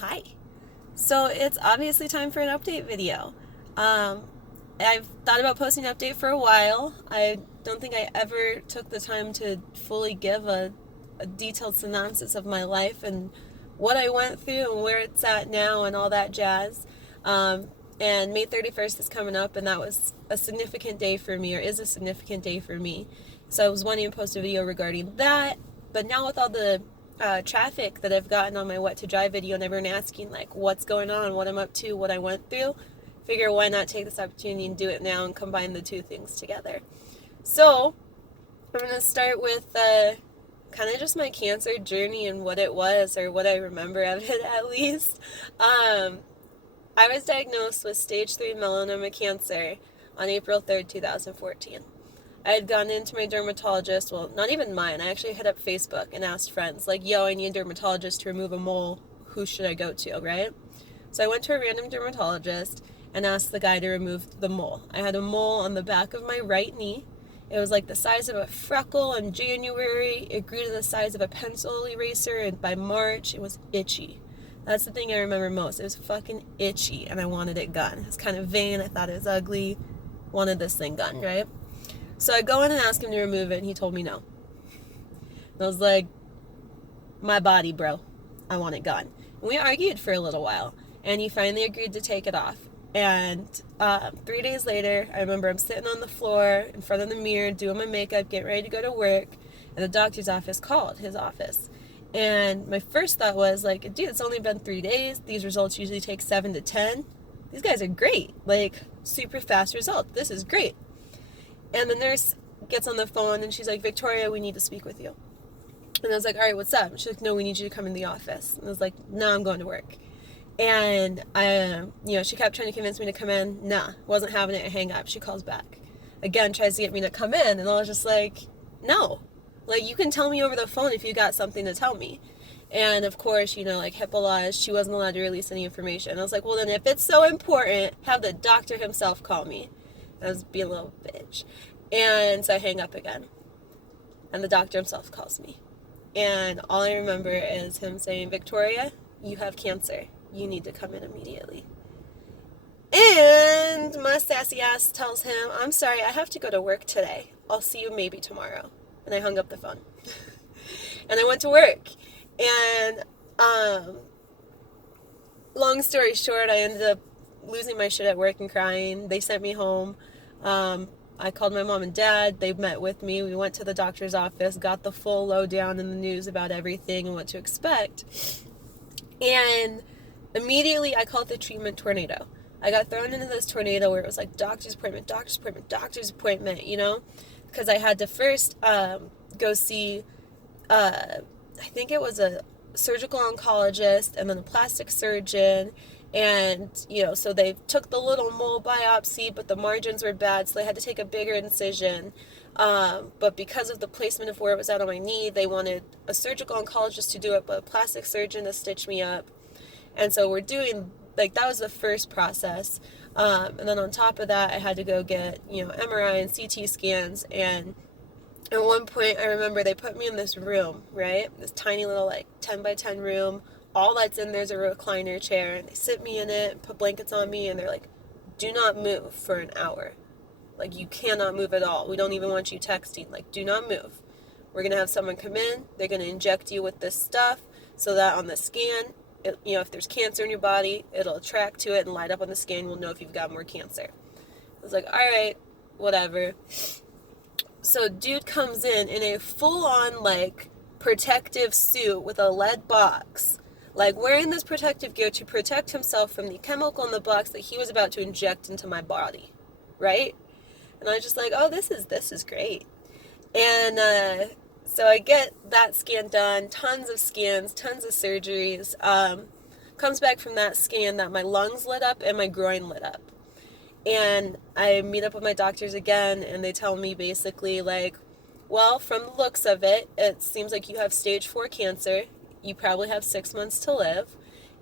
hi. So it's obviously time for an update video. Um, I've thought about posting an update for a while. I don't think I ever took the time to fully give a detailed synopsis of my life and what I went through and where it's at now and all that jazz. Um, and May 31st is coming up, and that was a significant day for me, or is a significant day for me. So I was wanting to post a video regarding that, but now with all the traffic that I've gotten on my What to Drive video and everyone asking, like, what's going on, what I'm up to, what I went through, figure why not take this opportunity and do it now and combine the two things together. So, I'm going to start with kind of just my cancer journey and what it was, or what I remember of it at least. I was diagnosed with stage 3 melanoma cancer on April 3rd, 2014. I had gone into my dermatologist, well, not even mine. I actually hit up Facebook and asked friends, like, yo, I need a dermatologist to remove a mole. Who should I go to, right? So I went to a random dermatologist and asked the guy to remove the mole. I had a mole on the back of my right knee. It was like the size of a freckle in January. It grew to the size of a pencil eraser, and by March, it was itchy. That's the thing I remember most. It was fucking itchy, and I wanted it gone. It was kind of vain. I thought it was ugly. Wanted this thing gone, right? So I go in and ask him to remove it, and he told me no. And I was like, my body, bro. I want it gone. And we argued for a little while, and he finally agreed to take it off. And 3 days later, I remember I'm sitting on the floor in front of the mirror, doing my makeup, getting ready to go to work, and the doctor's office called, his office. And my first thought was, like, dude, it's only been 3 days. These results usually take 7 to 10. These guys are great. Like, super fast result. This is great. And the nurse gets on the phone and she's like, Victoria, we need to speak with you. And I was like, all right, what's up? She's like, no, we need you to come in the office. And I was like, no, I'm going to work. And she kept trying to convince me to come in. Nah, wasn't having it. I hang up. She calls back. Again, tries to get me to come in. And I was just like, no. Like, you can tell me over the phone if you got something to tell me. And of course, like HIPAA laws, she wasn't allowed to release any information. I was like, well, then if it's so important, have the doctor himself call me. I was being a little bitch. And so I hang up again. And the doctor himself calls me. And all I remember is him saying, Victoria, you have cancer. You need to come in immediately. And my sassy ass tells him, I'm sorry, I have to go to work today. I'll see you maybe tomorrow. And I hung up the phone. And I went to work. And long story short, I ended up losing my shit at work and crying. They sent me home. I called my mom and dad. They met with me. We went to the doctor's office, got the full lowdown in the news about everything and what to expect. And immediately I called the treatment tornado. I got thrown into this tornado where it was like doctor's appointment, because I had to first go see, I think it was a surgical oncologist and then a plastic surgeon. And, so they took the little mole biopsy, but the margins were bad, so they had to take a bigger incision. But because of the placement of where it was at on my knee, they wanted a surgical oncologist to do it, but a plastic surgeon to stitch me up. And so we're doing, that was the first process. And then on top of that, I had to go get, MRI and CT scans. And at one point, I remember they put me in this room, right? This tiny little, 10 by 10 room. All that's in there is a recliner chair, and they sit me in it, put blankets on me, and they're like, do not move for an hour. Like, you cannot move at all. We don't even want you texting. Like, do not move. We're going to have someone come in. They're going to inject you with this stuff so that on the scan, if there's cancer in your body, it'll attract to it and light up on the scan. We'll know if you've got more cancer. I was like, all right, whatever. So dude comes in a full-on, protective suit with a lead box, wearing this protective gear to protect himself from the chemical in the box that he was about to inject into my body, right? And I was just like, oh, this is great. And so I get that scan done, tons of scans, tons of surgeries. Comes back from that scan that my lungs lit up and my groin lit up. And I meet up with my doctors again, and they tell me basically, well, from the looks of it, it seems like you have stage 4 cancer. You probably have 6 months to live,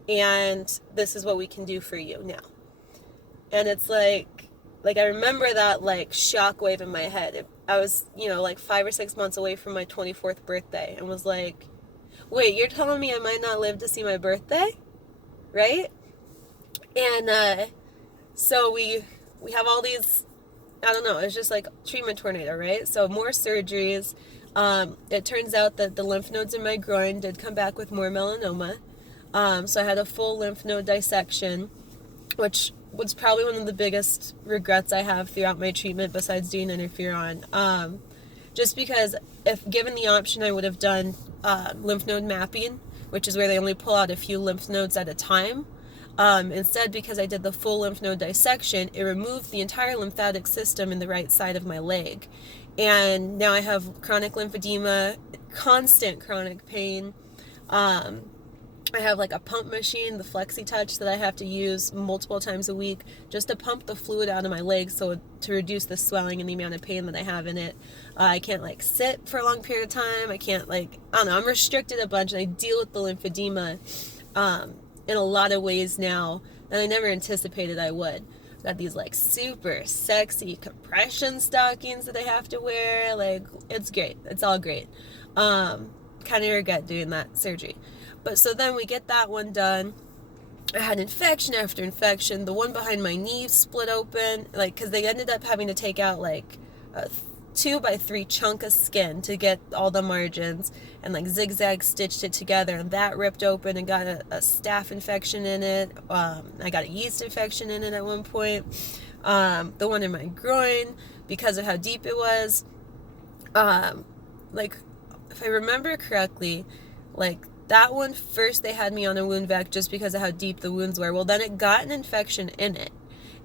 and this is what we can do for you now. And it's I remember that, shockwave in my head. I was, 5 or 6 months away from my 24th birthday, and was like, wait, you're telling me I might not live to see my birthday? right? And so we have all these, I don't know, it's just like treatment tornado, right? So more surgeries. It turns out that the lymph nodes in my groin did come back with more melanoma. So I had a full lymph node dissection, which was probably one of the biggest regrets I have throughout my treatment besides doing interferon. Just because if given the option, I would have done lymph node mapping, which is where they only pull out a few lymph nodes at a time. Instead, because I did the full lymph node dissection, it removed the entire lymphatic system in the right side of my leg. And now I have chronic lymphedema, constant chronic pain. I have like a pump machine, the FlexiTouch, that I have to use multiple times a week just to pump the fluid out of my legs, so to reduce the swelling and the amount of pain that I have in it. I can't like sit for a long period of time. I can't like, I don't know, I'm restricted a bunch, and I deal with the lymphedema in a lot of ways now that I never anticipated I would. I've got these like super sexy compression stockings that I have to wear. Like, it's great. It's all great. Kind of regret doing that surgery. But so then we get that one done. I had infection after infection. The one behind my knee split open, like, because they ended up having to take out like a 2x3 chunk of skin to get all the margins, and like zigzag stitched it together, and that ripped open and got a staph infection in it. I got a yeast infection in it at one point. The one in my groin, because of how deep it was, like, if I remember correctly, like, that one first they had me on a wound vac just because of how deep the wounds were. Well, then it got an infection in it.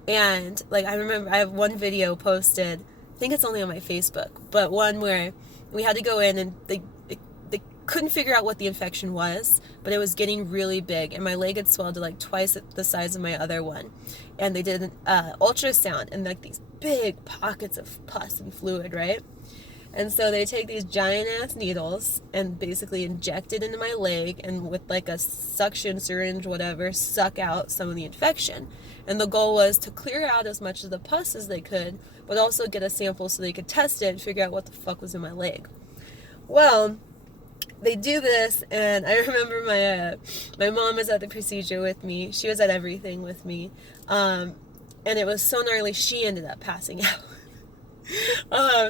And like, I remember I have one video posted, I think it's only on my Facebook, but one where we had to go in and they couldn't figure out what the infection was, but it was getting really big, and my leg had swelled to like twice the size of my other one. And they did an ultrasound, and like these big pockets of pus and fluid, right? And so they take these giant ass needles and basically inject it into my leg, and with like a suction syringe, whatever, suck out some of the infection. And the goal was to clear out as much of the pus as they could, but also get a sample so they could test it and figure out what the fuck was in my leg. Well, they do this, and I remember my mom was at the procedure with me. She was at everything with me. And it was so gnarly, she ended up passing out.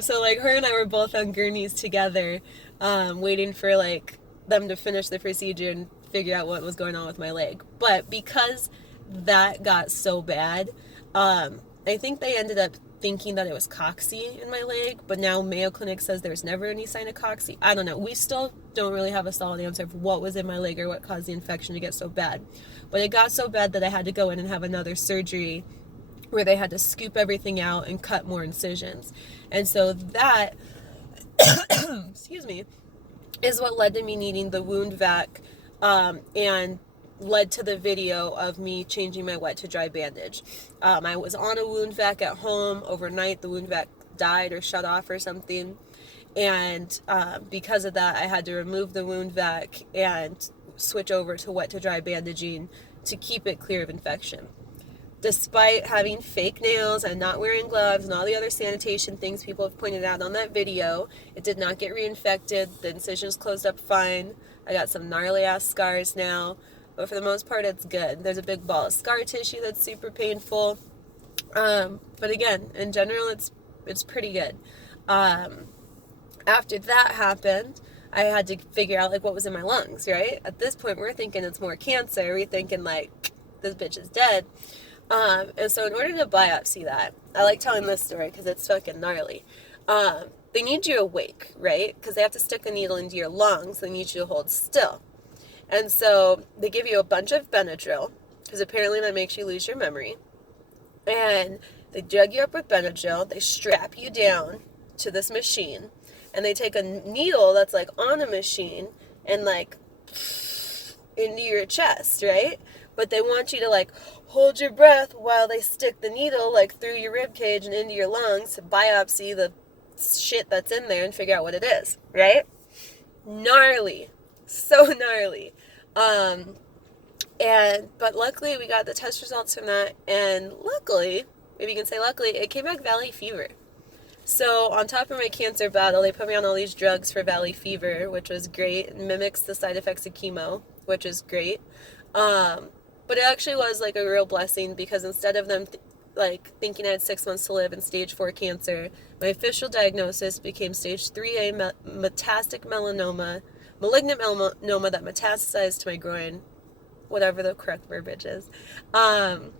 So like her and I were both on gurneys together, waiting for like them to finish the procedure and figure out what was going on with my leg. But because that got so bad, I think they ended up thinking that it was cocci in my leg, but now Mayo Clinic says there's never any sign of cocci. I don't know. We still don't really have a solid answer for what was in my leg or what caused the infection to get so bad. But it got so bad that I had to go in and have another surgery where they had to scoop everything out and cut more incisions. And so that, excuse me, is what led to me needing the wound vac, and led to the video of me changing my wet to dry bandage. I was on a wound vac at home overnight. The wound vac died or shut off or something. And because of that, I had to remove the wound vac and switch over to wet to dry bandaging to keep it clear of infection. Despite having fake nails and not wearing gloves and all the other sanitation things people have pointed out on that video, it did not get reinfected. The incisions closed up fine. I got some gnarly ass scars now, but for the most part it's good. There's a big ball of scar tissue that's super painful, but again, in general, it's pretty good. After that happened, I had to figure out like what was in my lungs, right? At this point, we're thinking it's more cancer. We're thinking like, this bitch is dead. And so in order to biopsy that, I like telling this story because it's fucking gnarly. They need you awake, right? Because they have to stick a needle into your lungs. They need you to hold still. And so they give you a bunch of Benadryl, because apparently that makes you lose your memory. And they drug you up with Benadryl. They strap you down to this machine. And they take a needle that's like on a machine and like into your chest, right? But they want you to like hold your breath while they stick the needle like through your rib cage and into your lungs to biopsy the shit that's in there and figure out what it is, right? Gnarly. So gnarly. But luckily we got the test results from that, and luckily, maybe you can say luckily, it came back valley fever. So on top of my cancer battle, they put me on all these drugs for valley fever, which was great. It mimics the side effects of chemo, which is great. But it actually was like a real blessing, because instead of them thinking I had 6 months to live in stage 4 cancer, my official diagnosis became stage 3A metastatic melanoma, malignant melanoma that metastasized to my groin, whatever the correct verbiage is. And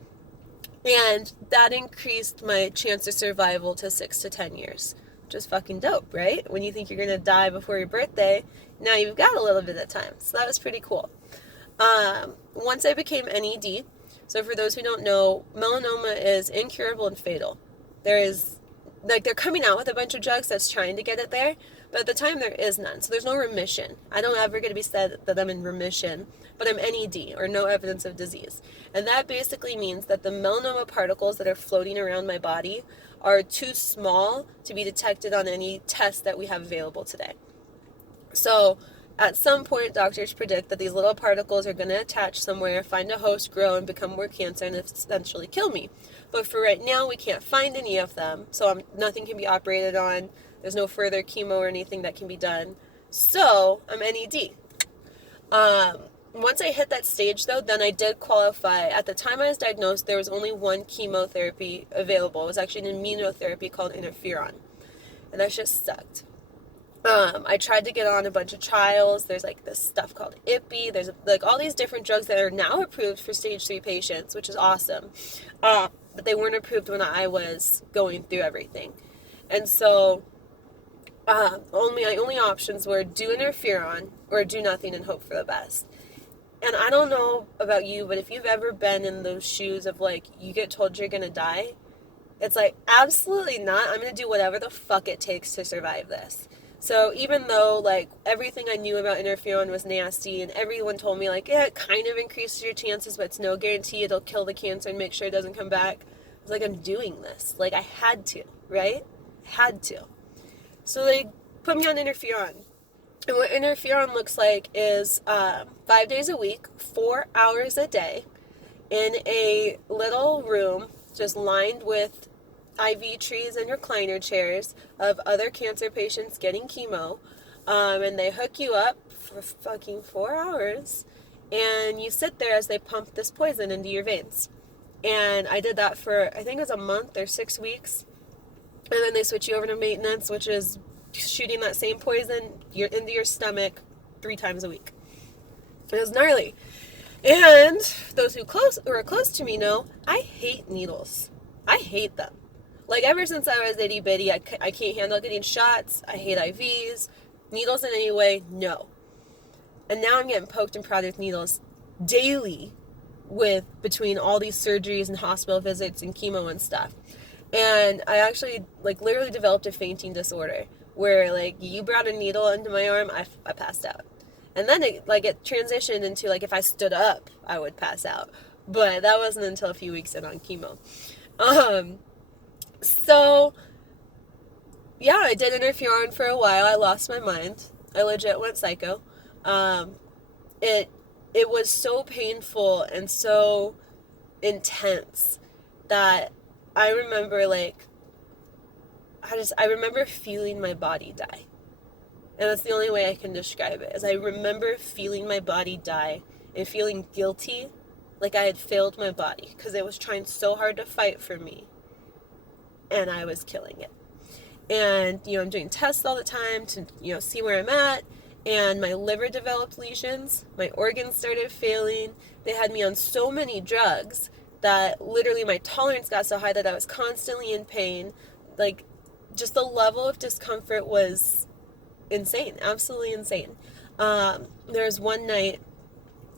that increased my chance of survival to 6 to 10 years, which is fucking dope, right? When you think you're gonna die before your birthday, now you've got a little bit of time. So that was pretty cool. Once I became NED, so for those who don't know, melanoma is incurable and fatal. They're coming out with a bunch of drugs that's trying to get it there, but at the time there is none. So there's no remission. I don't ever get to be said that I'm in remission, but I'm NED, or no evidence of disease. And that basically means that the melanoma particles that are floating around my body are too small to be detected on any test that we have available today. So at some point, doctors predict that these little particles are going to attach somewhere, find a host, grow, and become more cancer, and essentially kill me. But for right now, we can't find any of them, so nothing can be operated on. There's no further chemo or anything that can be done. So I'm NED. Once I hit that stage, though, then I did qualify. At the time I was diagnosed, there was only one chemotherapy available. It was actually an immunotherapy called interferon, and that shit sucked. I tried to get on a bunch of trials. There's like this stuff called IPI. There's like all these different drugs that are now approved for stage 3 patients, which is awesome. But they weren't approved when I was going through everything. And so my only options were do interferon or do nothing and hope for the best. And I don't know about you, but if you've ever been in those shoes of like, you get told you're going to die, it's like, absolutely not. I'm going to do whatever the fuck it takes to survive this. So even though, like, everything I knew about interferon was nasty, and everyone told me, like, yeah, it kind of increases your chances, but it's no guarantee it'll kill the cancer and make sure it doesn't come back, I was like, I'm doing this. Like, I had to, right? Had to. So they put me on interferon. And what interferon looks like is 5 days a week, 4 hours a day, in a little room just lined with IV trees and recliner chairs of other cancer patients getting chemo, and they hook you up for fucking 4 hours, and you sit there as they pump this poison into your veins. And I did that for, I think it was a month or 6 weeks, and then they switch you over to maintenance, which is shooting that same poison into your stomach 3 times a week. It was gnarly. And those who are close to me know I hate needles. I hate them. Like, ever since I was itty bitty, I can't handle getting shots. I hate IVs. Needles in any way, no. And now I'm getting poked and prodded with needles daily between all these surgeries and hospital visits and chemo and stuff. And I actually, like, literally developed a fainting disorder where, like, you brought a needle into my arm, I passed out. And then it transitioned into, like, if I stood up, I would pass out. But that wasn't until a few weeks in on chemo. So, yeah, I did interferon for a while. I lost my mind. I legit went psycho. It was so painful and so intense that I remember, like, I remember feeling my body die. And that's the only way I can describe it, is I remember feeling my body die and feeling guilty, like I had failed my body, because it was trying so hard to fight for me, and I was killing it. And, I'm doing tests all the time to, see where I'm at, and my liver developed lesions, my organs started failing, they had me on so many drugs that literally my tolerance got so high that I was constantly in pain. Like, just the level of discomfort was insane, absolutely insane. There was one night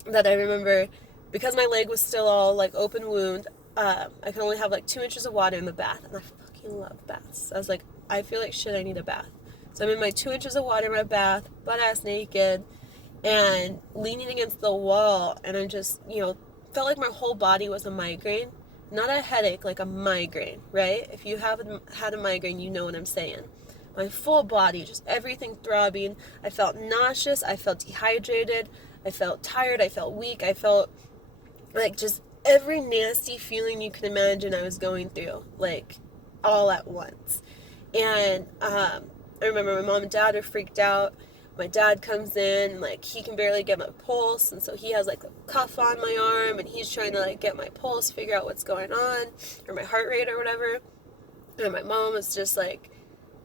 that I remember, because my leg was still all, like, open wound, I could only have, like, 2 inches of water in the bath, and I fucking love baths. I was like, I feel like shit, I need a bath. So I'm in my 2 inches of water in my bath, butt-ass naked, and leaning against the wall, and I just, felt like my whole body was a migraine. Not a headache, like a migraine, right? If you haven't had a migraine, you know what I'm saying. My full body, just everything throbbing. I felt nauseous, I felt dehydrated, I felt tired, I felt weak, I felt like just every nasty feeling you can imagine I was going through, like, all at once. And I remember my mom and dad were freaked out. my dad comes in, like, he can barely get my pulse, and so he has, like, a cuff on my arm, and he's trying to, like, get my pulse, figure out what's going on, or my heart rate or whatever. And my mom was just, like,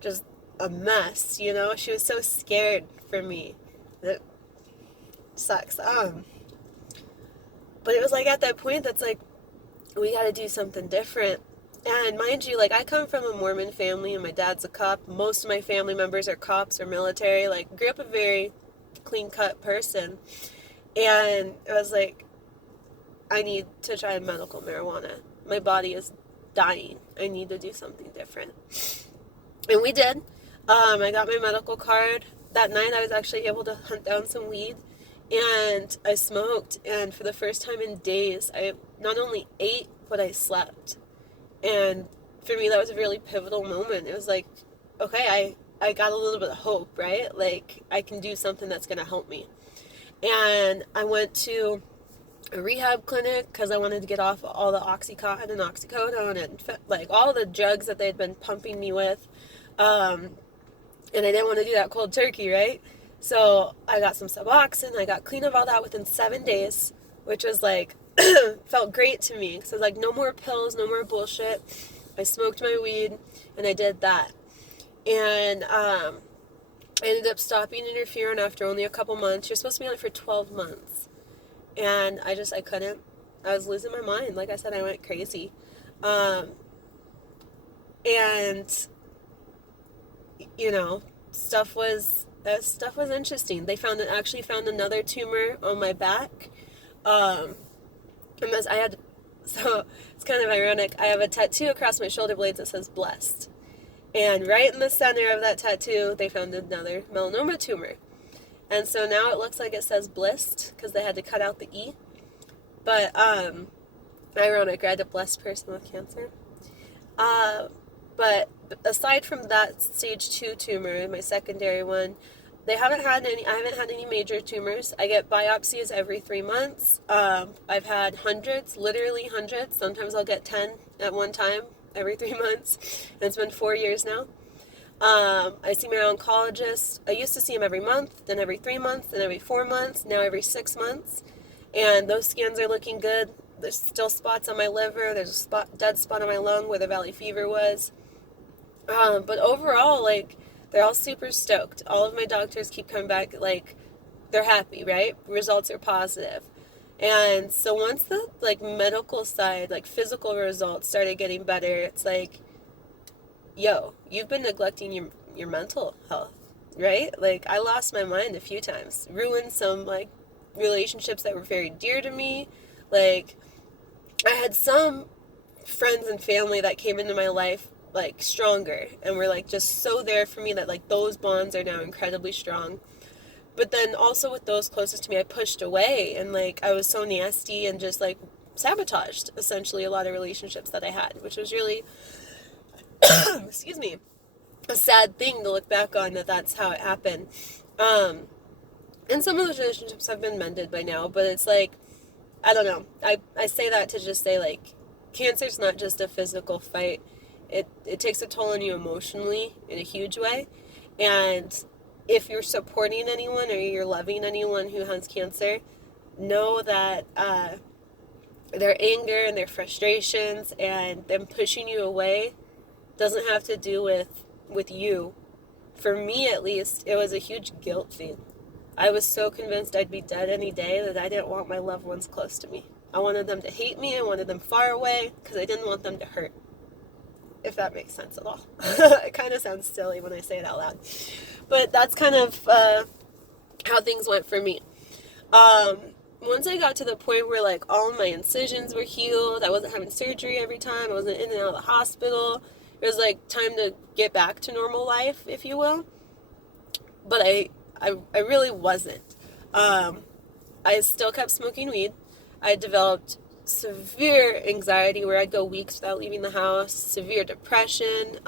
just a mess, you know? She was so scared for me. That sucks. But it was, like, at that point that's, like, we gotta do something different. And mind you, like, I come from a Mormon family, and my dad's a cop. Most of my family members are cops or military. Like, grew up a very clean-cut person. And I was like, I need to try medical marijuana. My body is dying. I need to do something different. And we did. I got my medical card. That night, I was actually able to hunt down some weed. And I smoked. And for the first time in days, I not only ate, but I slept. And for me, that was a really pivotal moment. It was like, okay, I got a little bit of hope, right? Like, I can do something that's going to help me. And I went to a rehab clinic because I wanted to get off all the Oxycontin and oxycodone and, like, all the drugs that they'd been pumping me with. And I didn't want to do that cold turkey, right? So I got some Suboxone. I got clean of all that within 7 days, which was, like, felt great to me. So, like, no more pills, no more bullshit. I smoked my weed, and I did that. And I ended up stopping interferon after only a couple months. You're supposed to be on it for 12 months. And I couldn't. I was losing my mind. Like I said, I went crazy. And, you know, stuff was interesting. They actually found another tumor on my back. So it's kind of ironic. I have a tattoo across my shoulder blades that says blessed. And right in the center of that tattoo, they found another melanoma tumor. And so now it looks like it says blissed because they had to cut out the E. But, ironic, I had a blessed person with cancer. But aside from that stage 2 tumor, my secondary one, I haven't had any major tumors. I get biopsies every 3 months. I've had hundreds, literally hundreds. Sometimes I'll get 10 at one time every 3 months. And it's been 4 years now. I see my oncologist. I used to see him every month, then every 3 months, then every 4 months, now every 6 months. And those scans are looking good. There's still spots on my liver. There's a dead spot on my lung where the valley fever was. But overall, like, they're all super stoked. All of my doctors keep coming back, like, they're happy, right? Results are positive. And so once the, like, medical side, like, physical results started getting better, it's like, yo, you've been neglecting your mental health, right? Like, I lost my mind a few times. Ruined some, like, relationships that were very dear to me. Like, I had some friends and family that came into my life, like, stronger and were, like, just so there for me that, like, those bonds are now incredibly strong. But then also with those closest to me, I pushed away, and, like, I was so nasty and just, like, sabotaged essentially a lot of relationships that I had, which was really excuse me, a sad thing to look back on, that's how it happened. And some of those relationships have been mended by now, but it's like, I don't know. I say that to just say, like, cancer's not just a physical fight. It takes a toll on you emotionally in a huge way. And if you're supporting anyone or you're loving anyone who has cancer, know that their anger and their frustrations and them pushing you away doesn't have to do with you. For me, at least, it was a huge guilt thing. I was so convinced I'd be dead any day that I didn't want my loved ones close to me. I wanted them to hate me. I wanted them far away because I didn't want them to hurt. If that makes sense at all. It kind of sounds silly when I say it out loud. But that's kind of how things went for me. Once I got to the point where, like, all my incisions were healed, I wasn't having surgery every time, I wasn't in and out of the hospital, it was, like, time to get back to normal life, if you will. But I really wasn't. I still kept smoking weed. I developed severe anxiety where I'd go weeks without leaving the house, severe depression,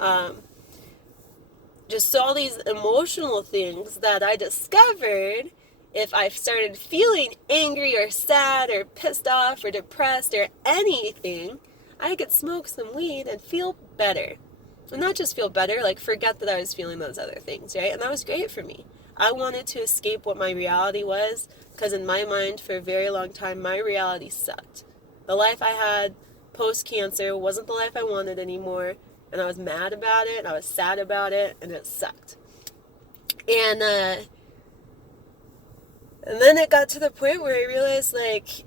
just all these emotional things that I discovered if I started feeling angry or sad or pissed off or depressed or anything, I could smoke some weed and feel better. And not just feel better, like, forget that I was feeling those other things, right? And that was great for me. I wanted to escape what my reality was, because in my mind, for a very long time, my reality sucked. The life I had post-cancer wasn't the life I wanted anymore, and I was mad about it, and I was sad about it, and it sucked. And then it got to the point where I realized, like,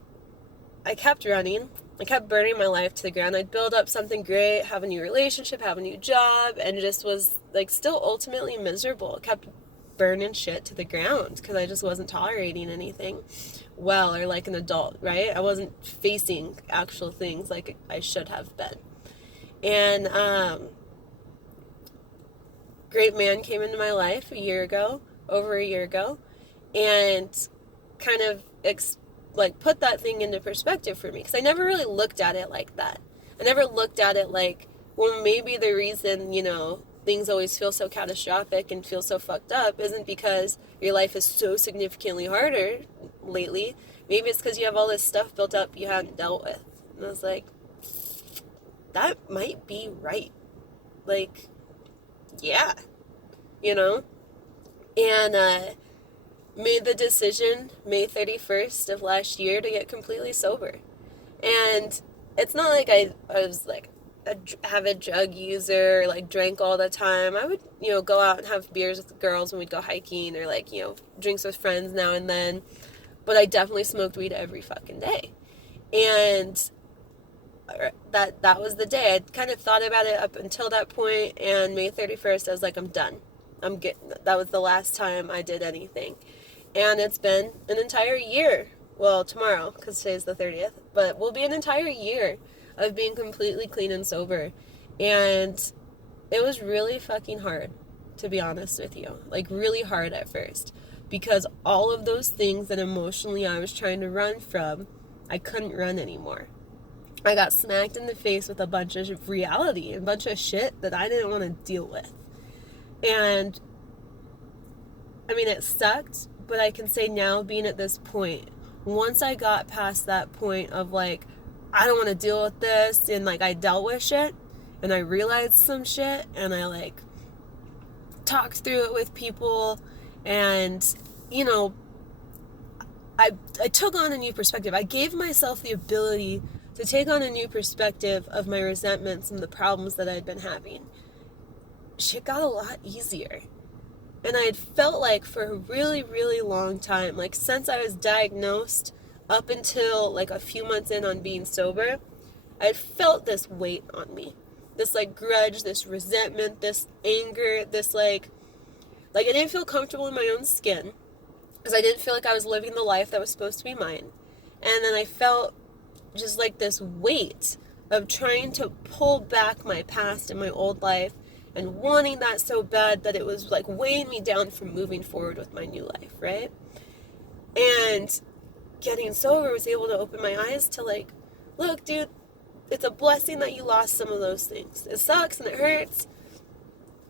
I kept running. I kept burning my life to the ground. I'd build up something great, have a new relationship, have a new job, and just was, like, still ultimately miserable. I kept burning shit to the ground because I just wasn't tolerating anything well, or like an adult, right? I wasn't facing actual things like I should have been. And great man came into my life over a year ago, and kind of put that thing into perspective for me, because I never really looked at it like that. I never looked at it like, well, maybe the reason, things always feel so catastrophic and feel so fucked up isn't because your life is so significantly harder lately. Maybe it's because you have all this stuff built up you hadn't dealt with. And I was like, that might be right. Like, yeah, And made the decision May 31st of last year to get completely sober. And it's not like I was like a avid drug user, like drank all the time. I would, go out and have beers with the girls when we'd go hiking, or like, drinks with friends now and then. But I definitely smoked weed every fucking day. And that was the day. I kind of thought about it up until that point, and May 31st, I was like, I'm done. That was the last time I did anything. And it's been an entire year. Well, tomorrow, because today's the 30th, but will be an entire year of being completely clean and sober. And it was really fucking hard, to be honest with you. Like, really hard at first. Because all of those things that emotionally I was trying to run from, I couldn't run anymore. I got smacked in the face with a bunch of reality, a bunch of shit that I didn't want to deal with. And, I mean, it sucked, but I can say now, being at this point, once I got past that point of, like, I don't want to deal with this, and, like, I dealt with shit, and I realized some shit, and I, like, talked through it with people, and, I took on a new perspective. I gave myself the ability to take on a new perspective of my resentments and the problems that I'd been having. Shit got a lot easier. And I had felt like for a really, really long time, like since I was diagnosed up until like a few months in on being sober, I had felt this weight on me. This like grudge, this resentment, this anger, this like I didn't feel comfortable in my own skin, because I didn't feel like I was living the life that was supposed to be mine. And then I felt just like this weight of trying to pull back my past and my old life, and wanting that so bad that it was like weighing me down from moving forward with my new life, right? And getting sober was able to open my eyes to like, look, dude, it's a blessing that you lost some of those things. It sucks and it hurts,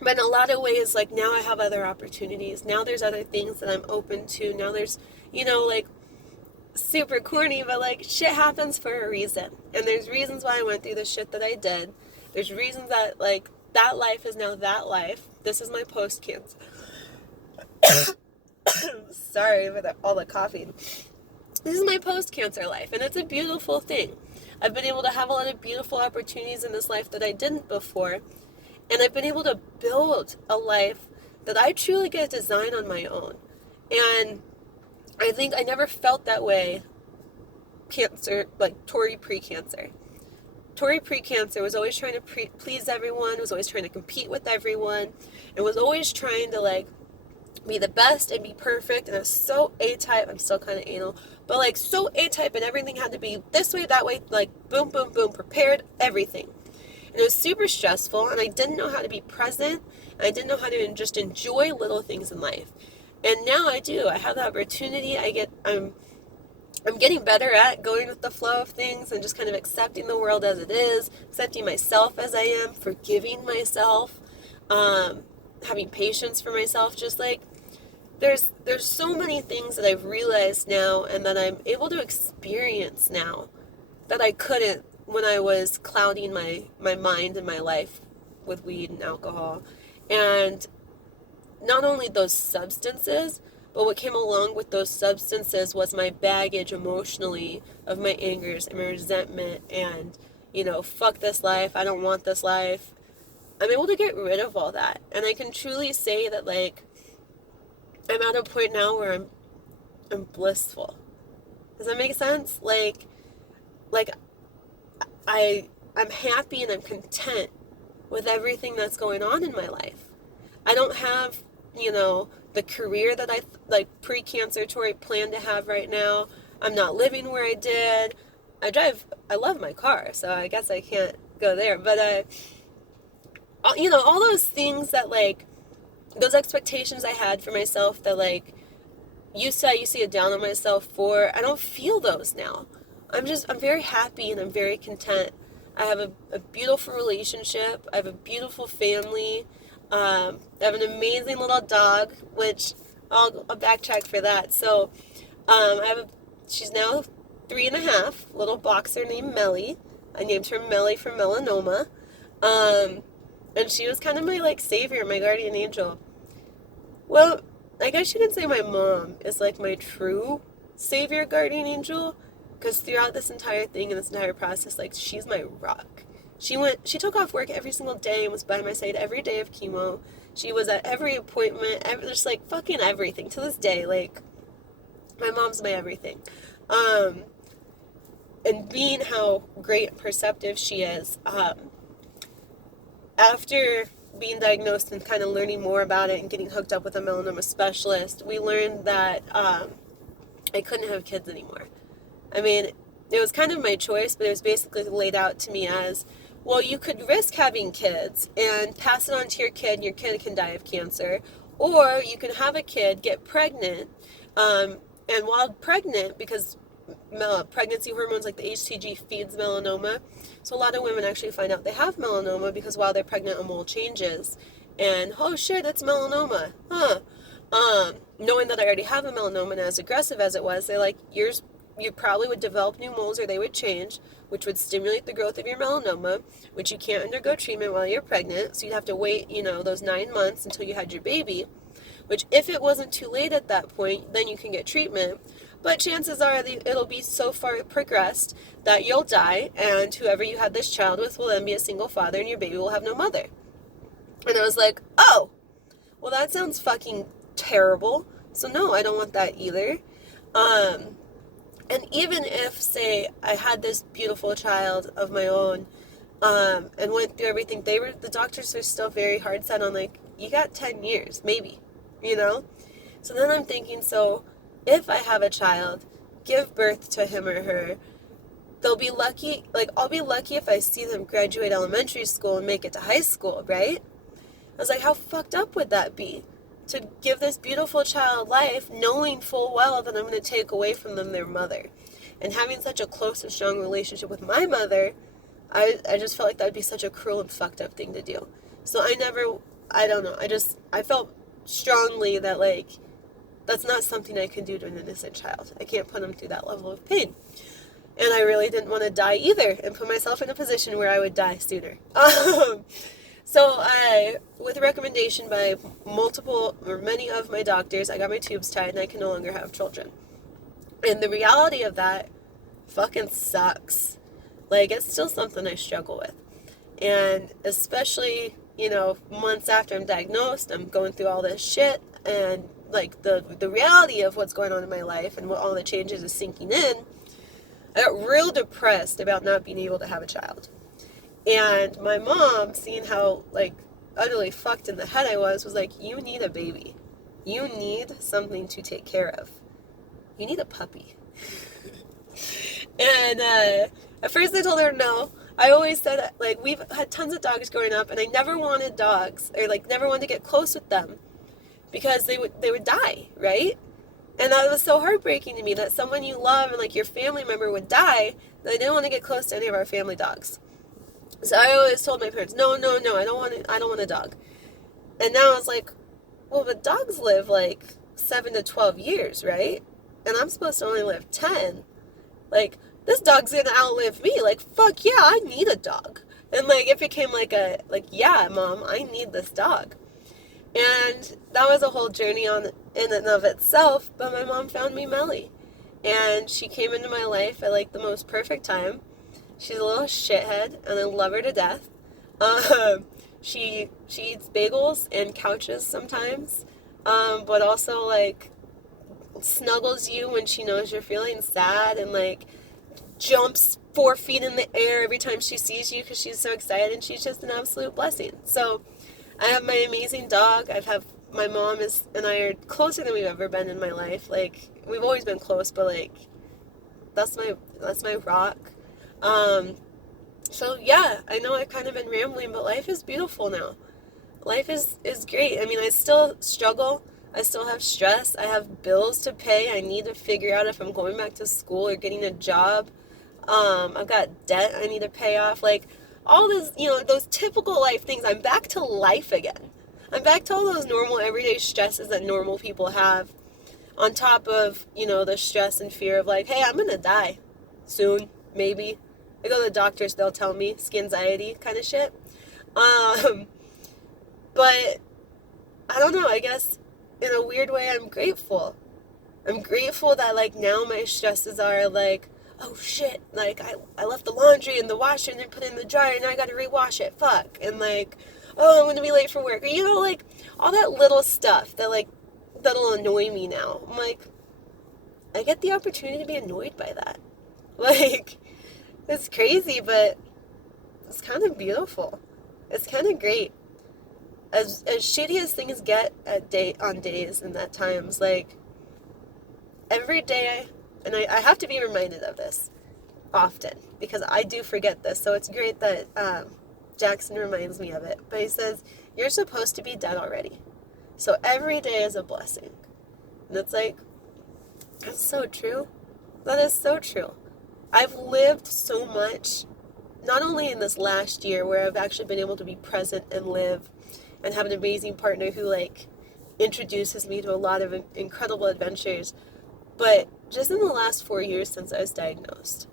but in a lot of ways, like, now I have other opportunities. Now there's other things that I'm open to. Now there's, like, super corny, but, like, shit happens for a reason. And there's reasons why I went through the shit that I did. There's reasons that, like, that life is now that life. This is my post-cancer. Sorry for all the coughing. This is my post-cancer life, and it's a beautiful thing. I've been able to have a lot of beautiful opportunities in this life that I didn't before. And I've been able to build a life that I truly get to design on my own. And I think I never felt that way, Tori pre-cancer. Tori pre-cancer was always trying to please everyone, was always trying to compete with everyone, and was always trying to, like, be the best and be perfect. And I was so A-type. I'm still kind of anal, but, like, so A-type, and everything had to be this way, that way, like, boom, boom, boom, prepared, everything. And it was super stressful, and I didn't know how to be present, and I didn't know how to just enjoy little things in life. And now I do. I have the opportunity. I'm getting better at going with the flow of things and just kind of accepting the world as it is, accepting myself as I am, forgiving myself, having patience for myself. Just like, there's so many things that I've realized now and that I'm able to experience now that I couldn't when I was clouding my mind and my life with weed and alcohol. And not only those substances, but what came along with those substances was my baggage emotionally of my angers and my resentment and, fuck this life, I don't want this life. I'm able to get rid of all that. And I can truly say that, like, I'm at a point now where I'm blissful. Does that make sense? Like I'm happy and I'm content with everything that's going on in my life. I don't have, the career that I pre-cancer Tori planned to have right now. I'm not living where I did. I love my car, so I guess I can't go there. But all those things that, like, those expectations I had for myself that, like, I used to get down on myself for, I don't feel those now. I'm very happy and I'm very content. I have a beautiful relationship. I have a beautiful family. I have an amazing little dog, which I'll backtrack for that. So, she's now 3.5, little boxer named Melly. I named her Melly for melanoma. And she was kind of my, like, savior, my guardian angel. Well, I guess you can say my mom is, like, my true savior, guardian angel, because throughout this entire thing and this entire process, like, she's my rock. She took off work every single day and was by my side every day of chemo. She was at every appointment, just, like, fucking everything. To this day, like, my mom's my everything. And being how great and perceptive she is, after being diagnosed and kind of learning more about it and getting hooked up with a melanoma specialist, we learned that I couldn't have kids anymore. I mean, it was kind of my choice, but it was basically laid out to me as, well, you could risk having kids and pass it on to your kid, and your kid can die of cancer, or you can have a kid, get pregnant, and while pregnant, because pregnancy hormones like the HCG feeds melanoma, so a lot of women actually find out they have melanoma because while they're pregnant, a mole changes, and oh shit, it's melanoma, knowing that I already have a melanoma and as aggressive as it was, they're like, you probably would develop new moles or they would change, which would stimulate the growth of your melanoma, which you can't undergo treatment while you're pregnant, so you'd have to wait, those 9 months until you had your baby, which if it wasn't too late at that point, then you can get treatment. But chances are it'll be so far progressed that you'll die, and whoever you had this child with will then be a single father, and your baby will have no mother. And I was like, oh, well, that sounds fucking terrible. So no, I don't want that either. And even if, say, I had this beautiful child of my own, and went through everything, the doctors were still very hard set on, like, you got 10 years, maybe, So then I'm thinking, so if I have a child, give birth to him or her, they'll be lucky, like, I'll be lucky if I see them graduate elementary school and make it to high school, right? I was like, how fucked up would that be? To give this beautiful child life, knowing full well that I'm going to take away from them their mother. And having such a close and strong relationship with my mother, I just felt like that would be such a cruel and fucked up thing to do. So I don't know, I felt strongly that, like, that's not something I can do to an innocent child. I can't put them through that level of pain. And I really didn't want to die either and put myself in a position where I would die sooner. So with a recommendation by many of my doctors, I got my tubes tied and I can no longer have children. And the reality of that fucking sucks. Like, it's still something I struggle with. And especially, months after I'm diagnosed, I'm going through all this shit, and, like, the reality of what's going on in my life and what all the changes is sinking in, I got real depressed about not being able to have a child. And my mom, seeing how, like, utterly fucked in the head I was like, you need a baby. You need something to take care of. You need a puppy. And at first I told her no. I always said, like, we've had tons of dogs growing up, and I never wanted dogs, or, like, never wanted to get close with them, because they would die, right? And that was so heartbreaking to me, that someone you love and, like, your family member would die, that I didn't want to get close to any of our family dogs. So I always told my parents, no, I don't want a dog. And now I was like, well, but dogs live, like, 7 to 12 years, right? And I'm supposed to only live 10. Like, this dog's gonna outlive me. Like, fuck yeah, I need a dog. And, like, it became yeah, Mom, I need this dog. And that was a whole journey on in and of itself, but my mom found me Melly. And she came into my life at like the most perfect time. She's a little shithead, and I love her to death. She eats bagels and couches sometimes, but also like snuggles you when she knows you're feeling sad, and like jumps 4 feet in the air every time she sees you because she's so excited, and she's just an absolute blessing. So I have my amazing dog. My mom is and I are closer than we've ever been in my life. Like we've always been close, but like that's my rock. Um, so yeah, I know I've kind of been rambling, but life is beautiful now. Life is great. I mean, I still struggle. I still have stress. I have bills to pay. I need to figure out if I'm going back to school or getting a job. I've got debt I need to pay off. Like all this, those typical life things. I'm back to life again. I'm back to all those normal everyday stresses that normal people have. On top of, the stress and fear of like, hey, I'm gonna die soon, maybe. I go to the doctors, they'll tell me, skinxiety kind of shit. Um, but I don't know, I guess in a weird way I'm grateful. I'm grateful that like now my stresses are like, oh shit, like I left the laundry in the washer and then put it in the dryer and now I gotta rewash it, fuck. And like, oh, I'm gonna be late for work. Or, like all that little stuff that like, that'll annoy me now. I'm like, I get the opportunity to be annoyed by that. Like, it's crazy, but it's kind of beautiful. It's kind of great. As shitty as things get on days and at times, like every day, and I have to be reminded of this often because I do forget this. So it's great that Jackson reminds me of it. But he says, "You're supposed to be dead already, so every day is a blessing." And it's like, that's so true. That is so true. I've lived so much, not only in this last year where I've actually been able to be present and live and have an amazing partner who like introduces me to a lot of incredible adventures, but just in the last 4 years since I was diagnosed.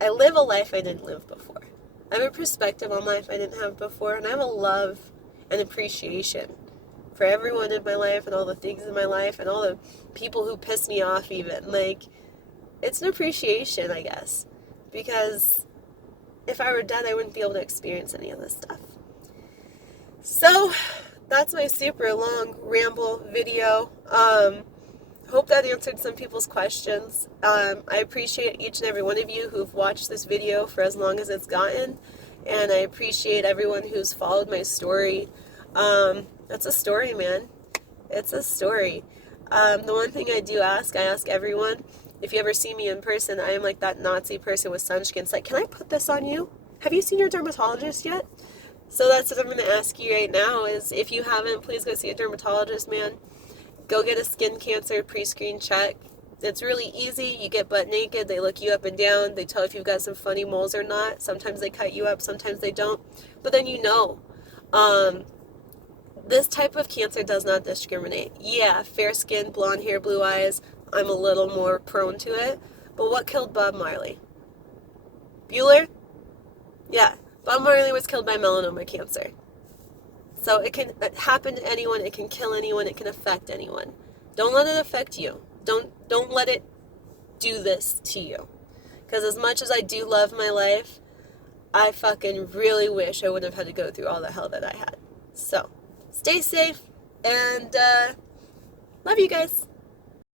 I live a life I didn't live before. I have a perspective on life I didn't have before, and I have a love and appreciation for everyone in my life and all the things in my life and all the people who piss me off even. Like, it's an appreciation, I guess, because if I were dead, I wouldn't be able to experience any of this stuff. So, that's my super long ramble video. Hope that answered some people's questions. I appreciate each and every one of you who've watched this video for as long as it's gotten, and I appreciate everyone who's followed my story. It's a story, man. It's a story. The one thing I ask everyone, if you ever see me in person, I am like that Nazi person with sunscreen. It's like, can I put this on you? Have you seen your dermatologist yet? So that's what I'm going to ask you right now is, if you haven't, please go see a dermatologist, man. Go get a skin cancer pre-screen check. It's really easy. You get butt naked. They look you up and down. They tell if you've got some funny moles or not. Sometimes they cut you up. Sometimes they don't. But then you know. This type of cancer does not discriminate. Yeah, fair skin, blonde hair, blue eyes. I'm a little more prone to it. But what killed Bob Marley? Bueller? Yeah. Bob Marley was killed by melanoma cancer. So it can happen to anyone, it can kill anyone, it can affect anyone. Don't let it affect you. Don't let it do this to you. Because as much as I do love my life, I fucking really wish I wouldn't have had to go through all the hell that I had. So, stay safe, and love you guys.